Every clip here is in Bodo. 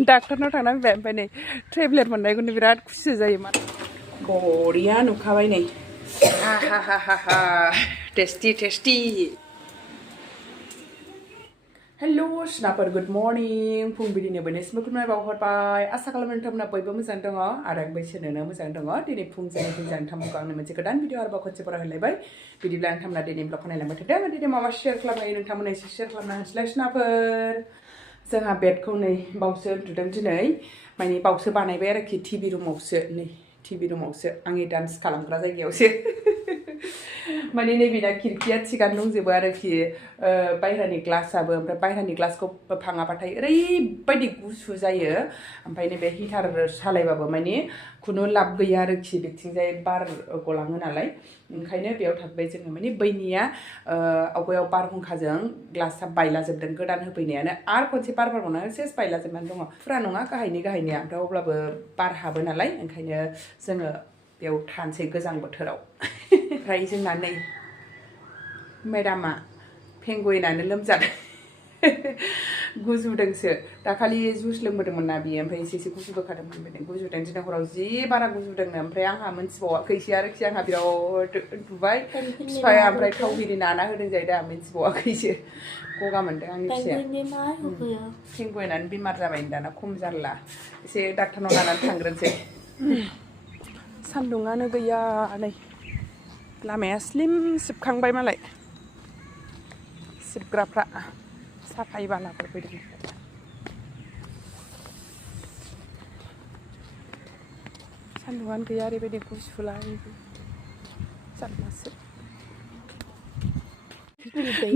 डाक्टरनाव थांना फैबाय ओमफ्राय नै टेब्लेट मोननायखौनो बिराद खुसि जायो मा बरिया नुखाबाय नै हा टेस्टी टेस्टी हेलो सिनाफोर गुड मर्निं फुंबिलिनि बयनिसिमबो खुलुमनाय बावहरबाय आसा खालामो नोंथांमोना बयबो मोजां दङ आरो आंबो इसोरनो मोजां दङ दिनै फुंजानि नोंथांमोनखौ आंनो मोनसे गोदान भिडिअ आरोबाव खनसे फरायहरलायबाय बिदिब्ला नोंथांमोना दिनै ब्लगखौ नायलांबाय थादों दिनै माबा शेयार खालामनो नोंथांमोना एसे शेयार खालामना होनसैलाय सिनाफोर जोंहा बेडखौ नै बावसो उन्दुदों दिनै माने बावसो बानायबाय आरोखि टिभि रुमावसो नै टिभि रुमावसो आंनि डान्स खालामग्रा जायगायावसो माने नैबेना खिरखिया थिगानो दंजोबो आरोखि बायह्रानि ग्लासाबो ओमफ्राय बायह्रानि ग्लासखौ फाङाबाथाय ओरैबायदि गुसु जायो ओमफ्राय नैबे हिटार सालायबाबो माने खुनु लाब गैया आरोखि बिथिंजाय बार गलाङो नालाय ओंखायनो बेयाव थाबाय जोङो माने बैनिया आवगायाव बारहुंखाजों ग्लासा बायलाजोबदों गोदान होफैनायानो आरो खनसे बार बारबावनानै सेस बायलाजोबनानै दङ फुरा नङा गाहायनिया ओमफ्राय अब्लाबो बार हाबो नालाय ओंखायनो जोङो बेयाव थानोसै गोजां बोथोराव ओमफ्राय जोंना नै मेडामा पेंगुइनानो लोमजादों गुजुदोंसो दाखालि जुस लोंबोदोंमोन ना बियो ओमफ्राय एसे गुजुबोखादोंमोन बेनो गुजुदों दिनै हराव जि बारा गुजुदोंनो ओमफ्राय आंहा मोनथिबावाखैसो आरोखि आंहा बिराद उन्दुबाय बिफाया ओमफ्राय थाव बिरि नाना होदों जायो दा मोनथिबावाखैसो गगा मोनदों आंनि फिसाया पेंगुइनानो बेमार जाबाय दाना खम जारला एसे डाक्टारनाव लानानै थांग्रोनोसै सान्दुङानो गैया नै लामाया स्लिम सिबखांबाय मालाय सिबग्राफ्रा साफाय बालाफोर फैदों सान्दुङानो गैया ओरैबायदि गुसुलाय जारलासो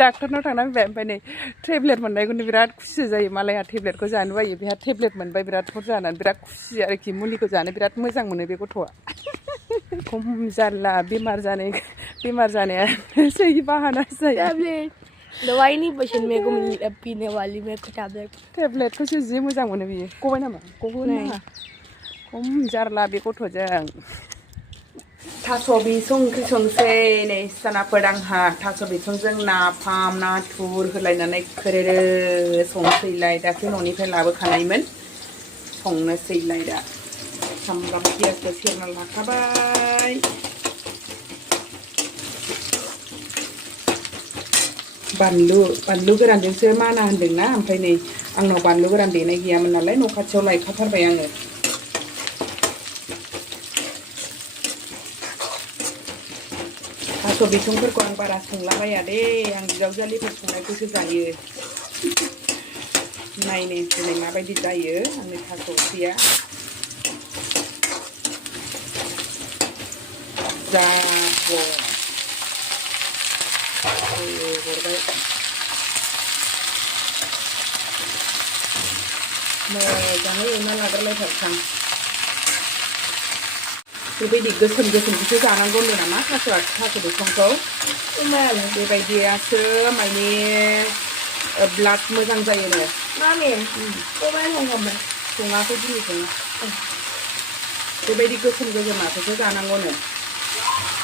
डाक्टरनाव थांना फैबाय ओमफ्राय नै टेब्लेट मोननायखौनो बिराद खुसि जायो मालाया टेब्लेटखौ जानो बायो बेहा टेब्लेट मोनबाय बिराद बुरजा जानानै बिराद खुसि आरोखि मुलिखौ जानो बिराद मोजां मोनो बे गथ'आ खम जारला बेमार जानाया सही बहाना जायो दवाई नहीं पसंद मेरे को पीने वाली मेरे को टेब्लेट को जी मोजां मोनो बियो गबाय नामा गबोना खम जारला बे गथ'जों थास' बिसं ओंख्रि संसै नै सानाफोर आंहा थास' बिसंजों नाफाम नाथुर होलायनानै खोरेरे संसैलाय दाख्लै न'निफ्राय लाबोखानायमोन संनोसैलाय दा सामब्राम पियाजखौ सेरना लाखाबाय बानलु गोरानजोंसो माना होन्दोंना ओमफ्राय नै आंनाव बानलु गोरान देनाय गैयामोन नालाय न' खाथियाव लायखाथारबाय आङो थास' बिसंफोरखौ आं बारा संलाबाया दे आं बिजावजालिफोर संनायखौसो जायो नायनो दिनै माबायदि जायो आंनि थास' ओंख्रिया हरबाय मोजाङै एवना लाग्रोलायथारसां बेबायदि गोसोमखौसो जानांगौ होनदों नामा थास' बिसंखौ बेबायदियासो माने ब्लाड मोजां जायोनो सङाखै दिनै सङा बेबायदि गोसोमाखौसो जानांगौनो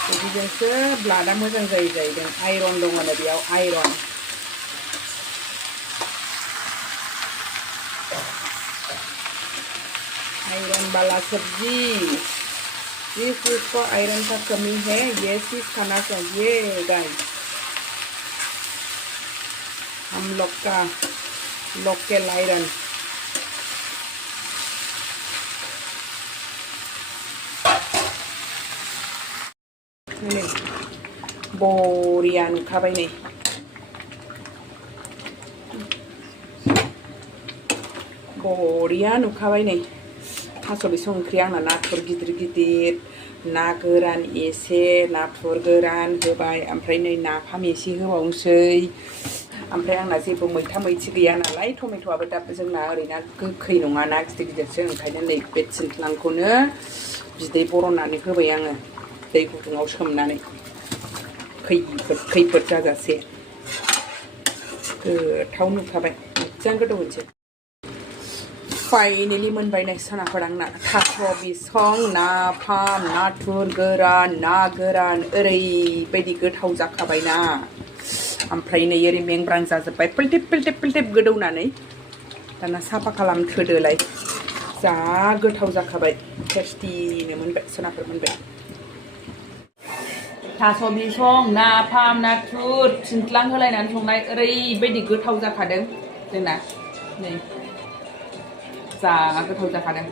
बिदिजोंसो ब्लाडा मोजां जायो जाहैदों आइरन दङनो बेयाव आइरन वाला सब्जी जिसको आयरन का कमी है ये चीज खाना चाहिए गाइस हम लोग का लोकल आयरन बरिया नुखाबाय नै बरिया नुखाबाय नै थास' बिसं ओंख्रि आंना नाथुर गिदिर ना गोरान एसे नाथुर गोरान होबाय ओमफ्राय नै नाफाम एसे होबावनोसै ओमफ्राय आंना जेबो मैथा मैथि गैया नालाय टमेट'आबो दा जोंना ओरैनो गोखै नङा ना गिदिरसो ओंखायनो नै बे थिंख्लांखौनो बिदै बरननानै होबाय आङो दै गुदुङाव सोमनानै खैफोद जाजासे गोथाव नुखाबाय मोजां गोदौ होनसै फाइनेलि मोनबाय नै सानाफोर आंना थास' बिसं नाफाम नाथुर गोरान ना गोरान ओरैबायदि गोथाव जाखाबायना ओमफ्राय नै ओरै मेंब्रां जाजोब्बाय पिल्टेब गोदौनानै दाना साफा खालामथोदोलाय जा गोथाव जाखाबाय टेस्टिनो मोनबाय सोनाफोर मोनबाय थास' बिसं नाफाम नाथुर थिंख्लां होलायनानै संनाय ओरैबायदि गोथाव जाखादों जोंना नै जा गोथाव जाखादों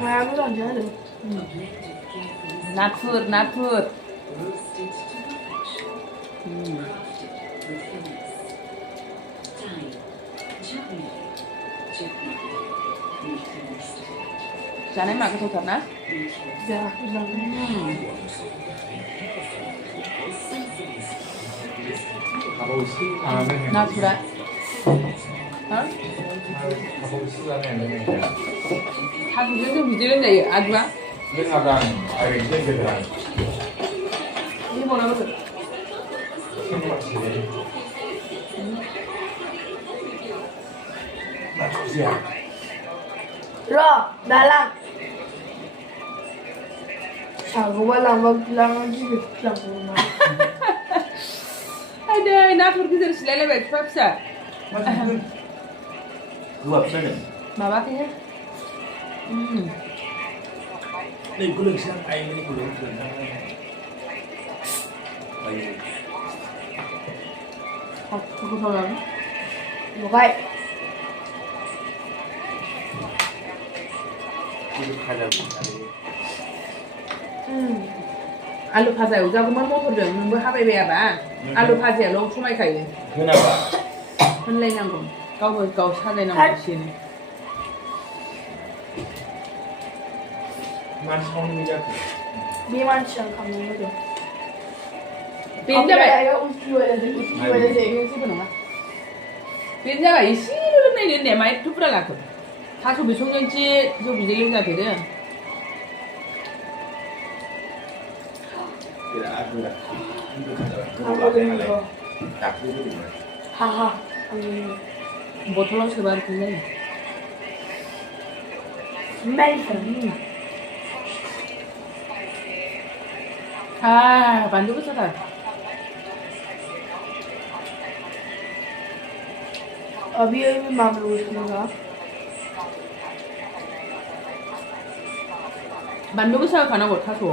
मायाबो लांजाया आरो नाथुर जानाय मा गोथावथार ना नाथुरा थास'जों जों बिदि लोंजायो आदुआ लोङादां ओरैनो लोंगोदां ini mau apa tuh? Ro, dalam. Aku lama bilang lagi bilang rumah. Ada natur kita selele bet paksa. Gelap sana. Babaknya. Đây có lưng sang tay này, có lưng sang tay. Aku mau lagi. Bukai. Alu भाजा एवजागौमोन मटरजों नोंबो हाबाय बायाबा आलु भाजायाल' समायखायो Kenapa? होनलायनांगौ गावबो गाव साजायनांगौ एसेनो Mansong jago. Bi mancang kamu itu. बेनो जाबाय Kayak usi wala sih. जेबो नङा बेनो जाबाय एसेल' लोंनायनो होननाया मा एथ' बुरजा लाखो थास' बिसंजोंसो जौ बिदै लोंजाफेरो Tidak aku dah. Itu Kamu itu. tak itu. Haha. बथलाव सोबा आरोखि जायो Melton. बानलु गोसाथार Abi malu semua. बानलु गोसा होखानांगौ थास'आव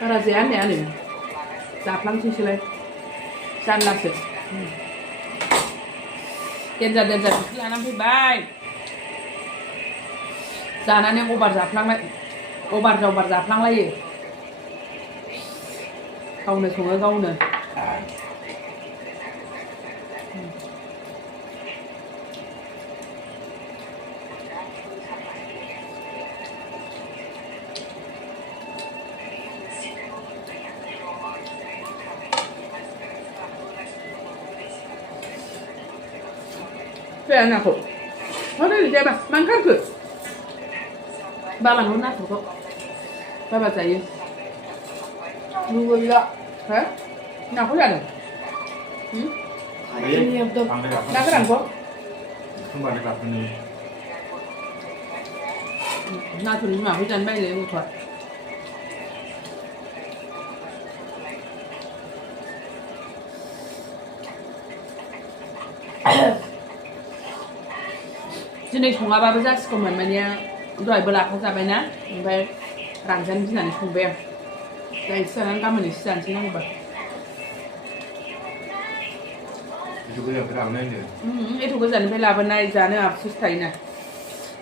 बारा जाया होननायानो जाफ्लांसैसोलाय जानलासो देन्जार बिदि लानानै फैबाय जानानै अभार जाफ्लांलायो गावनो सङो गावनो Kaya anak ko. Ano yun, diba? Mangkar ko. Balang mo na ko. Baba tayo. Nunggu juga. Ha? Naku yan. Ini yang betul. Nakaran ko? Kembali ke sini. Naturin mo ako dyan ba yung ko. दिनै सङाबाबो जासिगौमोन माने दहायबो लाफा जाबायना ओमफ्राय रानजानो गिनानै संबाय आं दा एसे जानानै गाबोन एसे जानोसै नांगौबा एथ' गोजाननिफ्राय लाबोनाय जानो आफसुस थायोना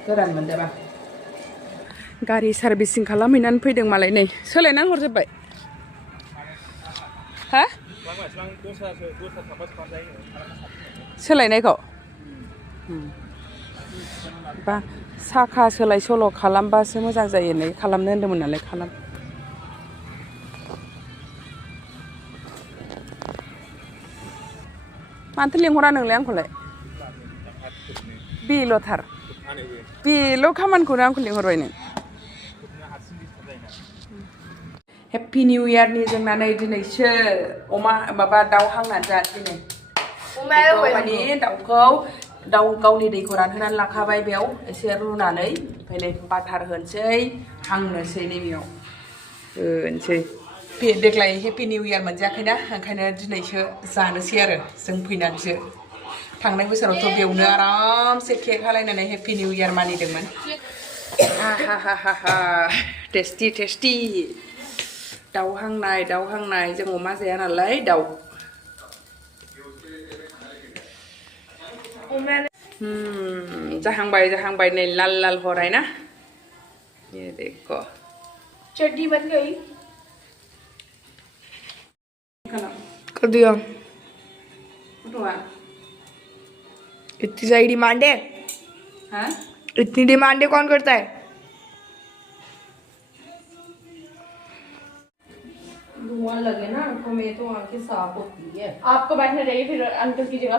गोरान मोनजाबा गारि सार्भिसिं खालामहैनानै फैदों मालाय नै सोलायनानै हरजोब्बाय हा सोलायनायखौ बा साखा सोलाय सोल' खालामबासो मोजां जायो होननाय खालामनो होन्दोंमोन नालाय खालाम मानोथो लेंहरा नोंलाय आंखौलाय बेल'थार बेल' खामानिखौनो आंखौ लेंहरबाय नों हेप्पि निउ इयारनि जोंना नै दिनैसो अमा माबा दाउ हांनानै जा दिनै माने दाउखौ दाउ गावनि दैखौ रानहोनानै लाखाबाय बेयाव एसे रुनानै ओमफ्राय नै बाटार होनोसै हांनोसै नैबेयाव होनोसै देग्लाय हेपि निउ इयार मोनजायाखैना ओंखायनो दिनैसो जानोसै आरो जों फैनानैसो थांनाय बोसोरावथ' बेयावनो आरामसे केक हालायनानै हेपि निउ इयार मानिदोंमोन हा हा हा हा टेस्टि टेस्टि दाउ हांनाय जों अमा जाया नालाय दाउ जहांबाय नै लाल लाल हो रहा है ना ये देखो चटनी बन गई कर दिया इतनी सारी डिमांड है हाँ इतनी डिमांड है कौन करता है धुआं लगे ना आंखों में तो आंखें साफ होती है आपको बैठना चाहिए फिर अंकल की जगह